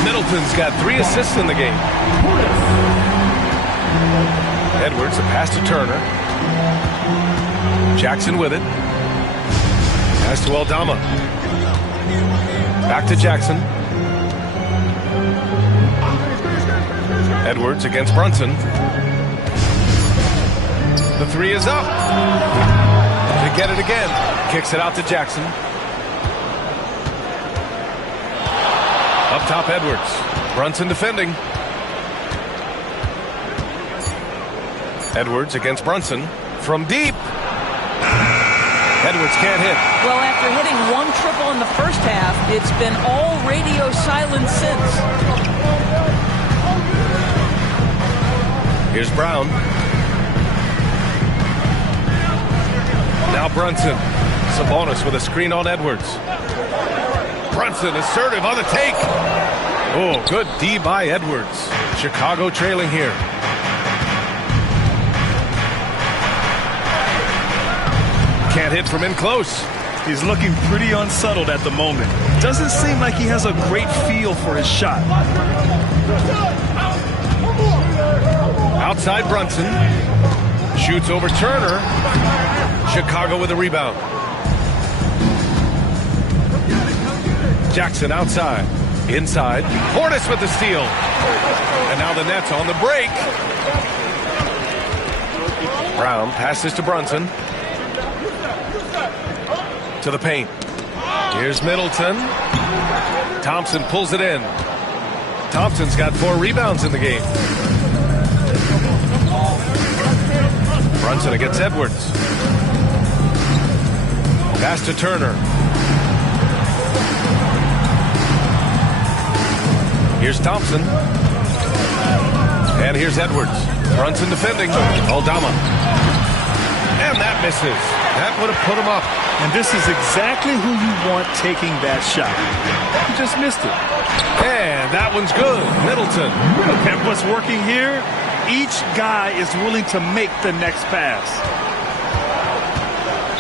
Middleton's got 3 assists in the game. Edwards, a pass to Turner. Jackson with it. Pass to Aldama. Back to Jackson. Edwards against Brunson. The 3 is up. To get it again. Kicks it out to Jackson. Up top, Edwards. Brunson defending. Edwards against Brunson. From deep. Edwards can't hit. Well, after hitting 1 triple in the first half, it's been all radio silence since. Here's Brown. Now Brunson. Sabonis with a screen on Edwards. Brunson assertive on the take. Oh, good D by Edwards. Chicago trailing here. Can't hit from in close. He's looking pretty unsettled at the moment. Doesn't seem like he has a great feel for his shot. Outside Brunson. Shoots over Turner. Chicago with a rebound. Jackson outside. Inside. Portis with the steal. And now the Nets on the break. Brown passes to Brunson. To the paint. Here's Middleton. Thompson pulls it in. Thompson's got 4 rebounds in the game. Brunson against Edwards. Pass to Turner. Here's Thompson. And here's Edwards. Brunson defending. Aldama. And that misses. That would have put him up. And this is exactly who you want taking that shot. He just missed it. And that one's good. Middleton. And what's working here? Each guy is willing to make the next pass.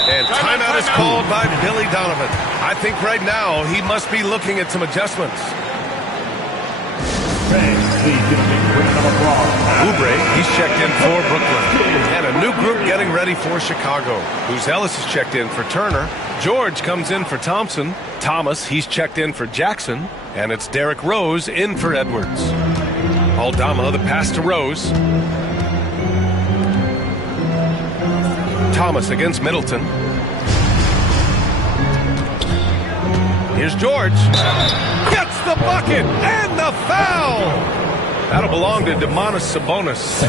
And timeout is called by Billy Donovan. I think right now he must be looking at some adjustments. Oubre, he's checked in for Brooklyn. And a new group getting ready for Chicago. Booz Ellis is checked in for Turner. George comes in for Thompson. Thomas, he's checked in for Jackson. And it's Derrick Rose in for Edwards. Aldama, the pass to Rose. Thomas against Middleton. Here's George. Gets the bucket and the foul. That'll belong to Domantas Sabonis.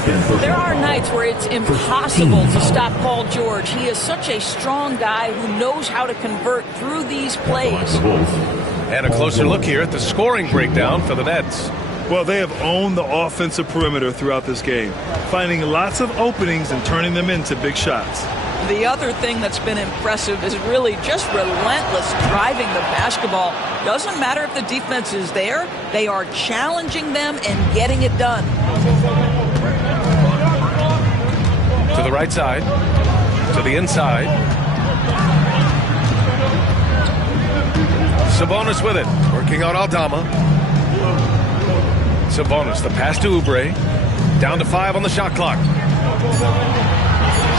There are nights where it's impossible to stop Paul George. He is such a strong guy who knows how to convert through these plays. And a closer look here at the scoring breakdown for the Nets. Well, they have owned the offensive perimeter throughout this game, finding lots of openings and turning them into big shots. The other thing that's been impressive is really just relentless driving the basketball. Doesn't matter if the defense is there, they are challenging them and getting it done. To the right side, to the inside. Sabonis with it, working on Aldama. Sabonis, the pass to Oubre. Down to 5 on the shot clock.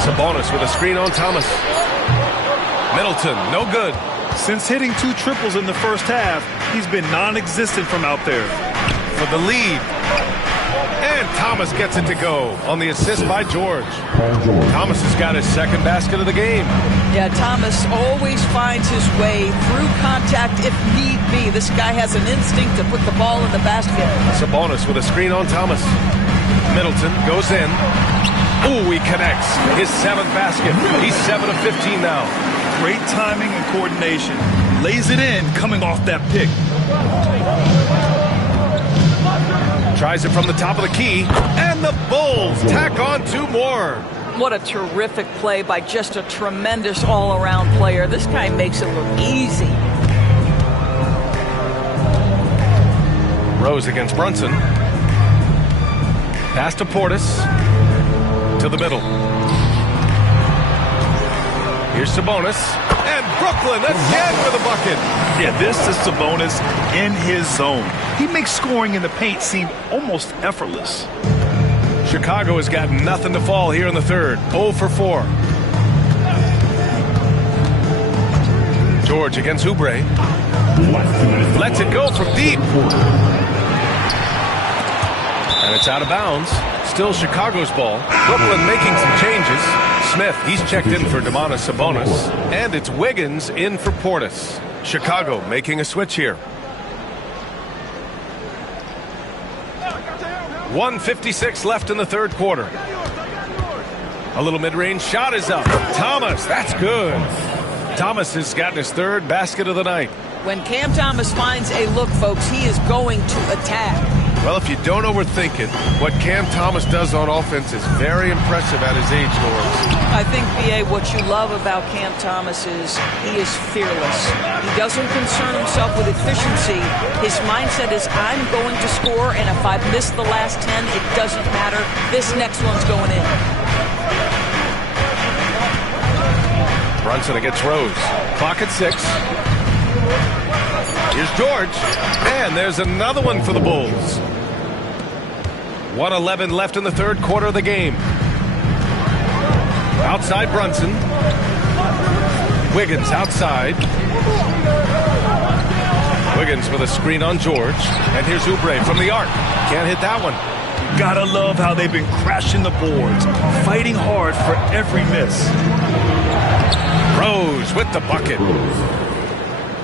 Sabonis with a screen on Thomas. Middleton, no good. Since hitting 2 triples in the first half, he's been non-existent from out there. For the lead. And Thomas gets it to go on the assist by George. Thomas has got his second basket of the game. Yeah, Thomas always finds his way through contact if need be. This guy has an instinct to put the ball in the basket. Sabonis with a screen on Thomas. Middleton goes in. Ooh, he connects. His 7th basket. He's 7 of 15 now. Great timing and coordination. Lays it in coming off that pick. Tries it from the top of the key. And the Bulls tack on 2 more. What a terrific play by just a tremendous all-around player. This guy makes it look easy. Rose against Brunson. Pass to Portis. To the middle. Here's Sabonis. And Brooklyn again for the bucket. Yeah, this is Sabonis in his zone. He makes scoring in the paint seem almost effortless. Chicago has got nothing to fall here in the third. 0 for 4. George against Oubre. Lets it go from deep. And it's out of bounds. Still Chicago's ball. Brooklyn making some changes. Smith, he's checked in for Domantas Sabonis. And it's Wiggins in for Portis. Chicago making a switch here. 1:56 left in the third quarter. A little mid-range shot is up. Thomas, that's good. Thomas has gotten his 3rd basket of the night. When Cam Thomas finds a look, folks, he is going to attack. Well, if you don't overthink it, what Cam Thomas does on offense is very impressive at his age, Doris. I think, B.A., what you love about Cam Thomas is he is fearless. He doesn't concern himself with efficiency. His mindset is, I'm going to score, and if I've missed the last 10, it doesn't matter. This next one's going in. Brunson against Rose. Clock at 6. Here's George. And there's another one for the Bulls. 1:11 left in the third quarter of the game. Outside Brunson. Wiggins outside. Wiggins with a screen on George. And here's Oubre from the arc. Can't hit that one. Gotta love how they've been crashing the boards, fighting hard for every miss. Rose with the bucket.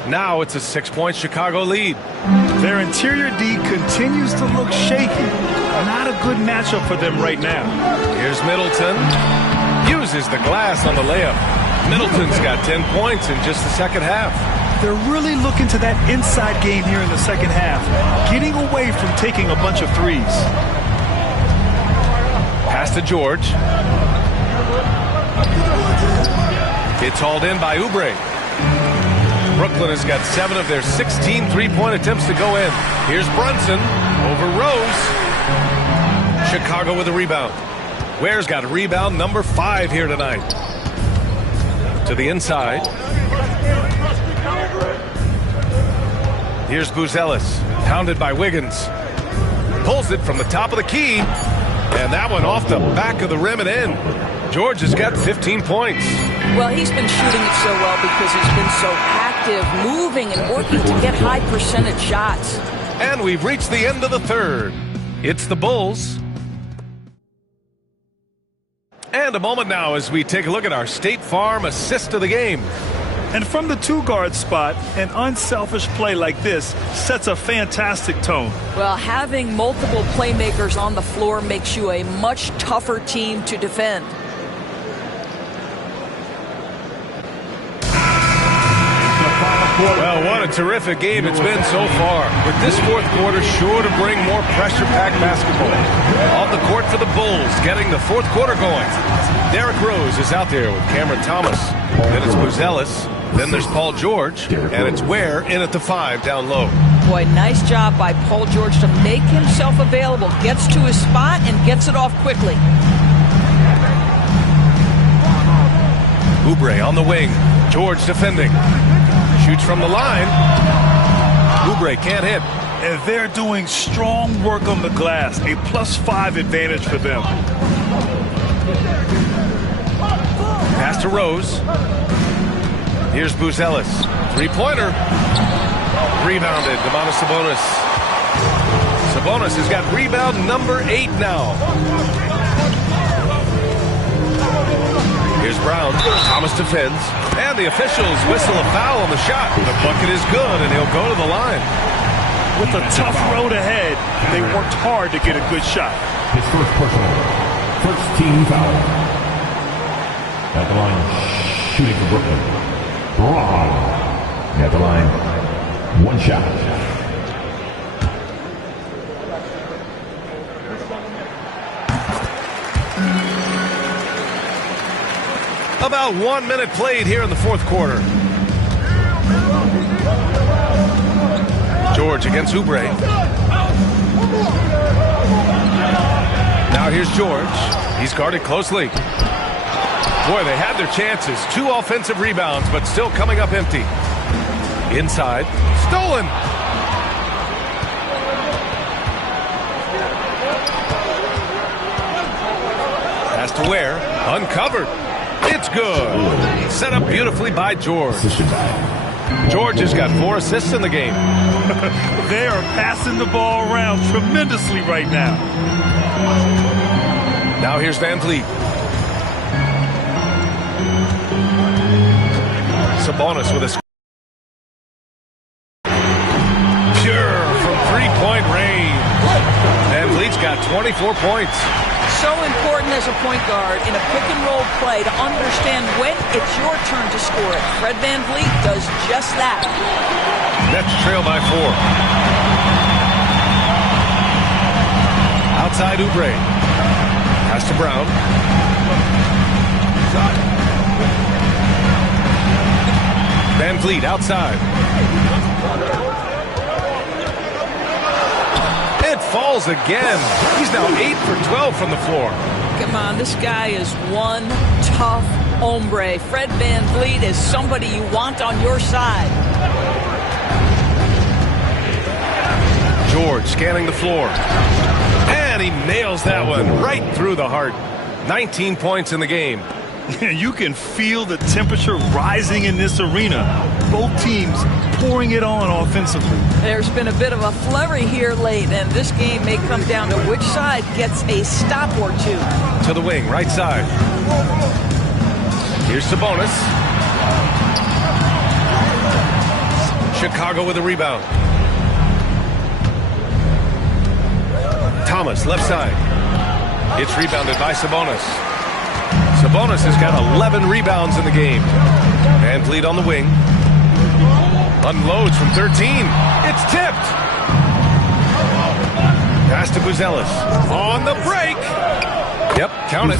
Now it's a 6-point Chicago lead. Their interior D continues to look shaky. Not a good matchup for them right now. Here's Middleton. Uses the glass on the layup. Middleton's got 10 points in just the second half. They're really looking to that inside game here in the second half, getting away from taking a bunch of threes. Pass to George. It's hauled in by Oubre. Brooklyn has got 7 of their 16 three-point attempts to go in. Here's Brunson over Rose. Chicago with a rebound. Ware's got a rebound number 5 here tonight. To the inside. Here's Buzelis, pounded by Wiggins. Pulls it from the top of the key. And that one off the back of the rim and in. George has got 15 points. Well, he's been shooting it so well because he's been so active, moving and working to get high percentage shots. And we've reached the end of the third. It's the Bulls. And a moment now as we take a look at our State Farm assist of the game. And from the 2-guard spot, an unselfish play like this sets a fantastic tone. Well, having multiple playmakers on the floor makes you a much tougher team to defend. Well, what a terrific game it's been so far. With this fourth quarter sure to bring more pressure-packed basketball. On the court for the Bulls, getting the fourth quarter going. Derrick Rose is out there with Cameron Thomas. Then it's Buzelis. Then there's Paul George. And it's Ware in at the 5 down low. Boy, nice job by Paul George to make himself available. Gets to his spot and gets it off quickly. Oubre on the wing. George defending. Shoots from the line. Oubre can't hit. And they're doing strong work on the glass. A +5 advantage for them. Pass to Rose. Here's Buzelis. Three-pointer. Rebounded. Domantas Sabonis. Sabonis has got rebound number 8 now. Here's Brown. Thomas defends. And the officials whistle a foul on the shot. The bucket is good, and he'll go to the line. With a tough road ahead, they worked hard to get a good shot. His first personal. First team foul. At the line, shooting for Brooklyn. Braun. At the line, 1 shot. About 1 minute played here in the fourth quarter. George against Oubre. Now here's George. He's guarded closely. Boy, they had their chances. 2 offensive rebounds, but still coming up empty. Inside. Stolen. Pass to Ware. Uncovered. It's good. Set up beautifully by George. George has got 4 assists in the game. They are passing the ball around tremendously right now. Now here's Van Vliet. Sabonis with a pure from 3-point range. Van Vliet's got 24 points. So important as a point guard in a pick-and-roll play to understand when it's your turn to score it. Fred Van Vliet does just that. Nets trail by 4. Outside Oubre. Pass to Brown. Van Vliet outside. It falls again. He's now 8 for 12 from the floor. Come on, this guy is one tough hombre. Fred Van Vliet is somebody you want on your side. George scanning the floor. And he nails that one right through the heart. 19 points in the game. You can feel the temperature rising in this arena. Both teams pouring it on offensively. There's been a bit of a flurry here late, and this game may come down to which side gets a stop or two. To the wing, right side. Here's Sabonis. Chicago with a rebound. Thomas, left side. It's rebounded by Sabonis. Sabonis has got 11 rebounds in the game. Van Vliet on the wing. Unloads from 13. It's tipped. Pass to Buzelis. On the break. Yep, count it.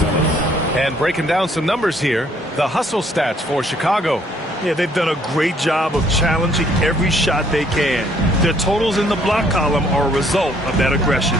And breaking down some numbers here. The hustle stats for Chicago. Yeah, they've done a great job of challenging every shot they can. Their totals in the block column are a result of that aggression.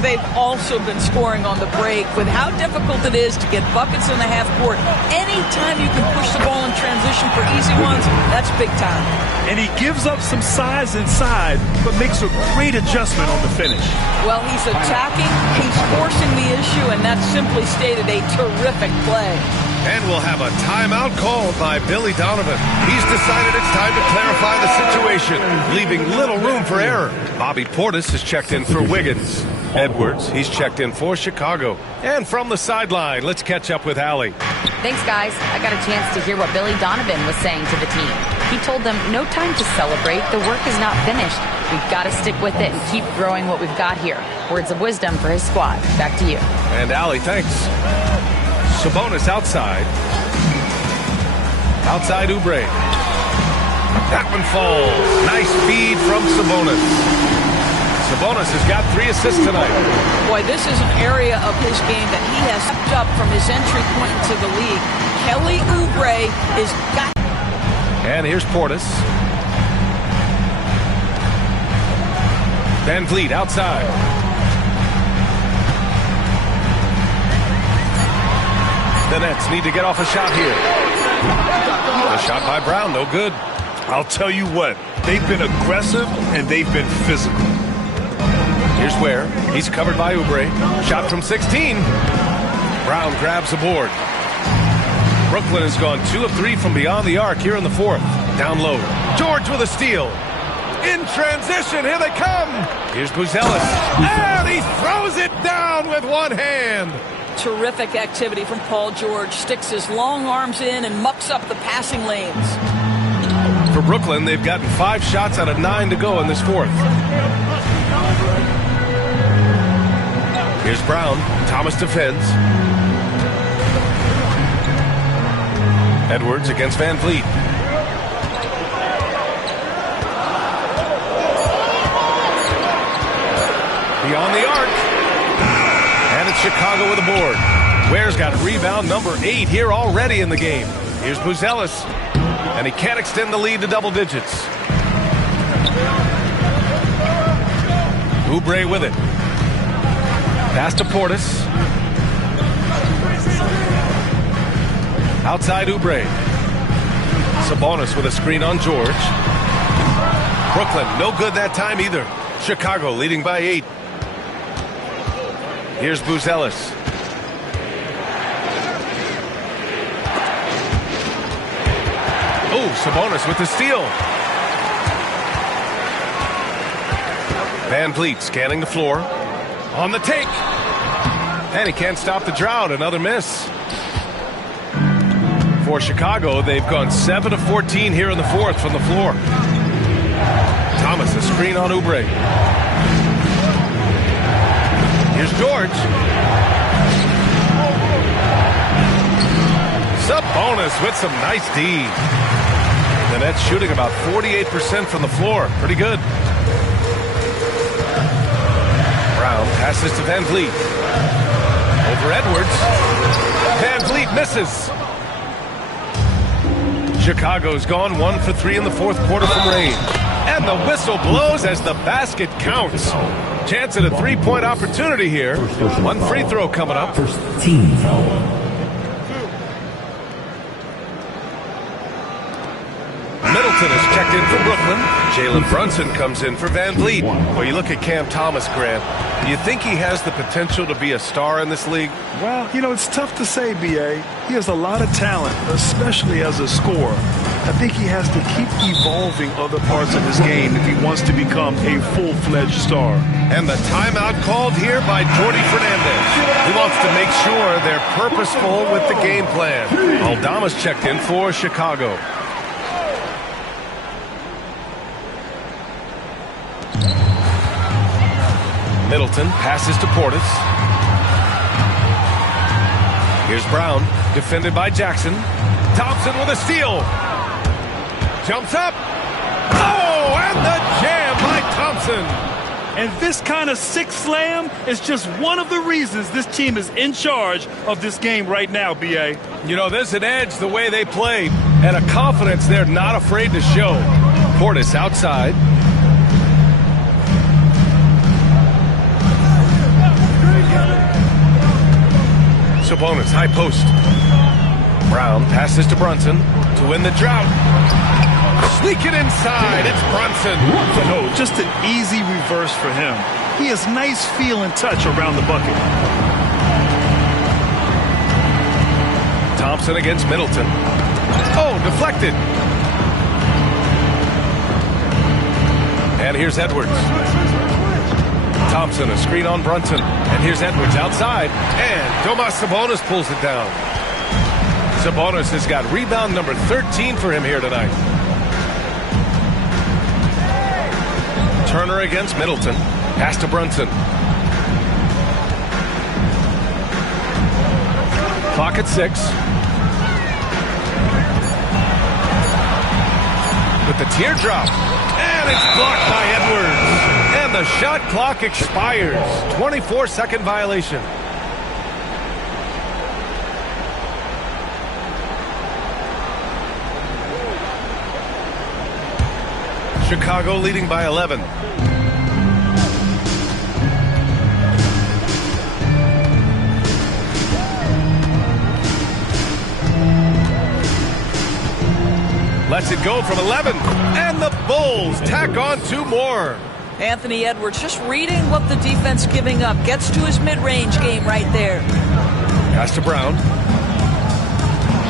They've also been scoring on the break. With how difficult it is to get buckets in the half court, anytime you can push the ball in transition for easy ones, that's big time. And he gives up some size inside, but makes a great adjustment on the finish. Well, he's attacking, he's forcing the issue, and that's simply stated a terrific play. And we'll have a timeout called by Billy Donovan. He's decided it's time to clarify the situation, leaving little room for error. Bobby Portis has checked in for Wiggins. Edwards, he's checked in for Chicago. And from the sideline, let's catch up with Allie. Thanks, guys. I got a chance to hear what Billy Donovan was saying to the team. He told them no time to celebrate. The work is not finished. We've got to stick with it and keep growing what we've got here. Words of wisdom for his squad. Back to you. And Allie, thanks. Sabonis outside. Outside Oubre. That one falls. Nice feed from Sabonis. Sabonis has got 3 assists tonight. Boy, this is an area of his game that he has stepped up from his entry point into the league. Kelly Oubre is got. And here's Portis. Van Vliet outside. The Nets need to get off a shot here. A shot by Brown, no good. I'll tell you what, they've been aggressive and they've been physical. Here's Ware. He's covered by Oubre. Shot from 16. Brown grabs the board. Brooklyn has gone 2 of 3 from beyond the arc here in the 4th. Down low. George with a steal. In transition, here they come. Here's Buzelis. And he throws it down with one hand. Terrific activity from Paul George. Sticks his long arms in and mucks up the passing lanes. For Brooklyn, they've gotten 5 shots out of 9 to go in this 4th. Here's Brown. Thomas defends. Edwards against Van Vliet. Beyond the arc. And it's Chicago with a board. Ware's got rebound number 8 here already in the game. Here's Buzelis. And he can't extend the lead to double digits. Oubre with it. Pass to Portis. Outside Oubre. Sabonis with a screen on George. Brooklyn, no good that time either. Chicago leading by 8. Here's Buzelis. Oh, Sabonis with the steal. Van Vliet scanning the floor. On the take. And he can't stop the drought. Another miss. For Chicago, they've gone 7 of 14 here in the 4th from the floor. Thomas, a screen on Oubre. Here's George. Sabonis with some nice D. The Nets shooting about 48% from the floor. Pretty good. Brown Passes to Van Vliet. Over Edwards. Van Vliet misses. Chicago's gone 1 for 3 in the fourth quarter from range. And the whistle blows as the basket counts. Chance at a three-point opportunity here. One free throw coming up. First team foul. Middleton is checked in for Brooklyn. Jalen Brunson comes in for Van Vliet. Well, you look at Cam Thomas, Grant. Do you think he has the potential to be a star in this league? Well, you know, it's tough to say, B.A. He has a lot of talent, especially as a scorer. I think he has to keep evolving other parts of his game if he wants to become a full-fledged star. And the timeout called here by Jordi Fernandez. He wants to make sure they're purposeful with the game plan. Aldama's checked in for Chicago. Middleton passes to Portis. Here's Brown, defended by Jackson. Thompson with a steal. Jumps up. Oh, and the jam by Thompson. And this kind of six slam is just one of the reasons this team is in charge of this game right now, B.A. You know, there's an edge the way they play and a confidence they're not afraid to show. Portis outside. Sabonis, high post. Brown passes to Brunson to win the drought. Sneak it inside. It's Brunson. No, just an easy reverse for him. He has nice feel and touch around the bucket. Thompson against Middleton. Oh, deflected. And here's Edwards. Thompson, a screen on Brunson. And here's Edwards outside. And Domas Sabonis pulls it down. Sabonis has got rebound number 13 for him here tonight. Turner against Middleton. Pass to Brunson. Clock at 6. With the teardrop. And it's blocked by Edwards. And the shot clock expires. 24-second violation. Chicago leading by 11. Lets it go from 11. And the Bulls tack on 2 more. Anthony Edwards just reading what the defense giving up. Gets to his mid-range game right there. Pass to Brown.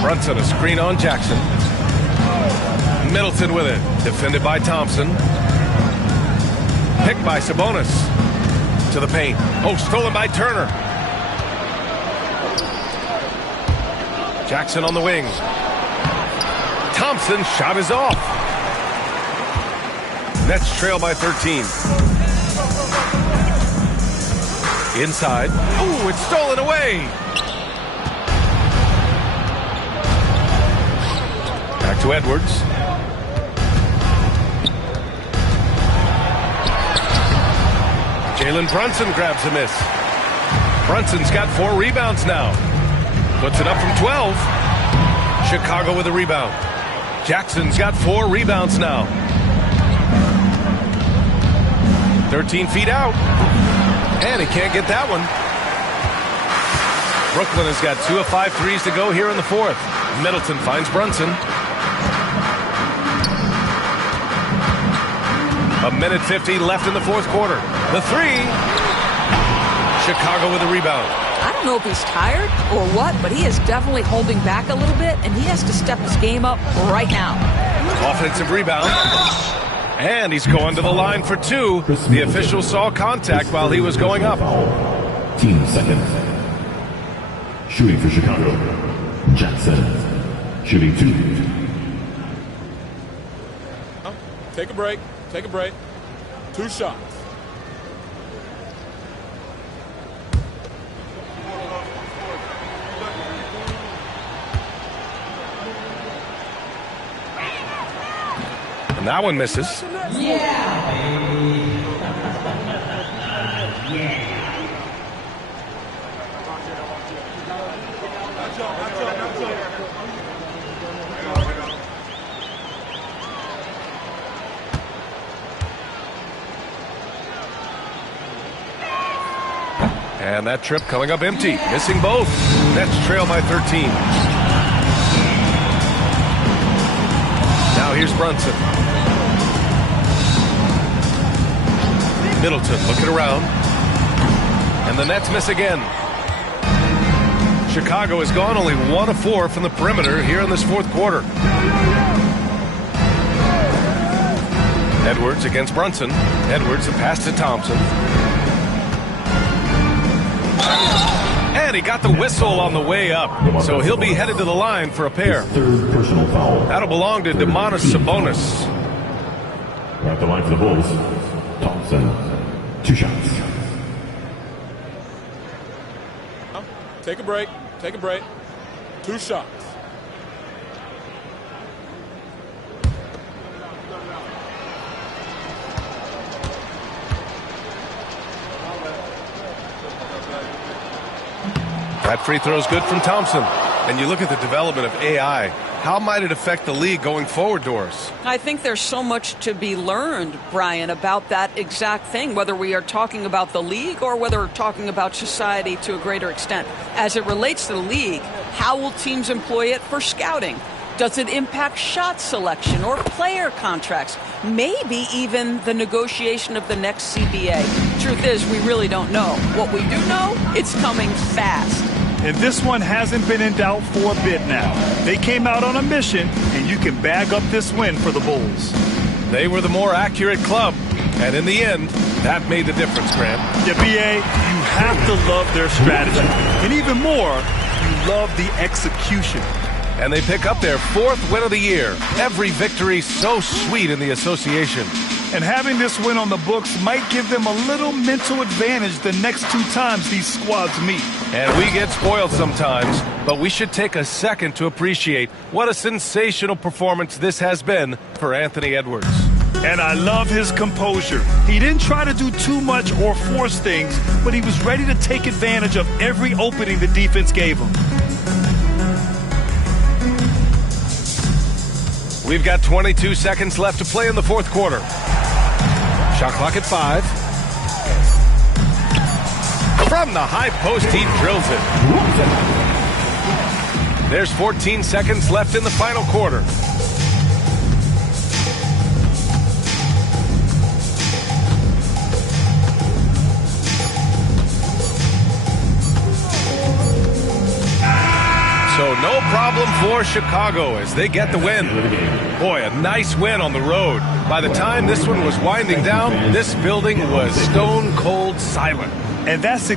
Brunson, a screen on Jackson. Middleton with it. Defended by Thompson. Picked by Sabonis. To the paint. Oh, stolen by Turner. Jackson on the wing. Thompson's shot is off. Nets trail by 13. Inside. Ooh, it's stolen away. Back to Edwards. Jalen Brunson grabs a miss. Brunson's got 4 rebounds now. Puts it up from 12. Chicago with a rebound. Jackson's got 4 rebounds now. 13 feet out. And he can't get that one. Brooklyn has got 2 of 5 threes to go here in the fourth. Middleton finds Brunson. A minute 50 left in the fourth quarter. The 3. Chicago with a rebound. I don't know if he's tired or what, but he is definitely holding back a little bit, and he has to step his game up right now. Offensive rebound. And he's going to the line for 2. The official saw contact while he was going up. Team second. Shooting for Chicago. Jackson. Shooting 2. Take a break. Take a break. 2 shots. And that one misses. And that trip coming up empty, missing both. Nets trail by 13. Now here's Brunson. Middleton looking around. And the Nets miss again. Chicago has gone only 1 of 4 from the perimeter here in this fourth quarter. Edwards against Brunson. Edwards, the pass to Thompson. And he got the whistle on the way up. So he'll be headed to the line for a pair. Third personal foul. That'll belong to Domantas Sabonis. At the line for the Bulls, Thompson. 2 shots. Take a break. Take a break. 2 shots. That free throw is good from Thompson. And you look at the development of AI. How might it affect the league going forward, Doris? I think there's so much to be learned, Brian, about that exact thing, whether we are talking about the league or whether we're talking about society to a greater extent. As it relates to the league, how will teams employ it for scouting? Does it impact shot selection or player contracts? Maybe even the negotiation of the next CBA. Truth is, we really don't know. What we do know, it's coming fast. And this one hasn't been in doubt for a bit now. They came out on a mission, and you can bag up this win for the Bulls. They were the more accurate club, and in the end, that made the difference, Grant. Yeah, B.A., you have to love their strategy. And even more, you love the execution. And they pick up their 4th win of the year. Every victory so sweet in the association. And having this win on the books might give them a little mental advantage the next 2 times these squads meet. And we get spoiled sometimes, but we should take a second to appreciate what a sensational performance this has been for Anthony Edwards. And I love his composure. He didn't try to do too much or force things, but he was ready to take advantage of every opening the defense gave him. We've got 22 seconds left to play in the fourth quarter. Shot clock at 5. From the high post, he drills it. There's 14 seconds left in the final quarter. So no problem for Chicago as they get the win. Boy, a nice win on the road. By the time this one was winding down, this building was stone cold silent. And that's